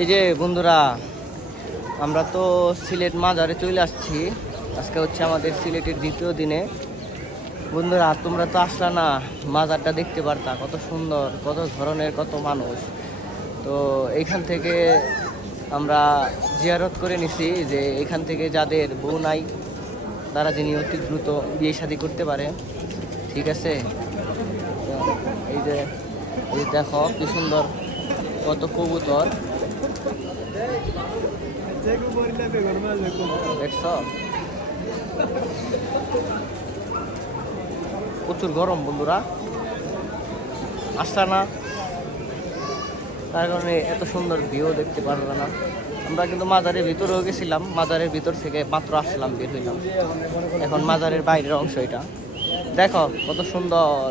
এই যে বন্ধুরা, আমরা তো সিলেট মাজারে চলে আসছি। আজকে হচ্ছে আমাদের সিলেটের দ্বিতীয় দিনে। বন্ধুরা, তোমরা তো আসলা না, মাজারটা দেখতে পারতা কত সুন্দর, কত ধরনের, কত মানুষ। তো এইখান থেকে আমরা জিয়ারত করে নিছি যে এখান থেকে যাদের বউ নাই তারা যিনি অতি দ্রুত বিয়ে শাদী করতে পারে। ঠিক আছে, তো এই যে দেখো কি সুন্দর, কত কবুতর দেখছ। প্রচুর গরম বন্ধুরা, আসলা না, তার কারণে এত সুন্দর ভিউ দেখতে পারবে না। আমরা কিন্তু মাজারের ভিতরেও গেছিলাম, মাজারের ভিতর থেকে মাত্র আসলাম, বের হইলাম। এখন মাজারের বাইরের অংশ এটা দেখো কত সুন্দর।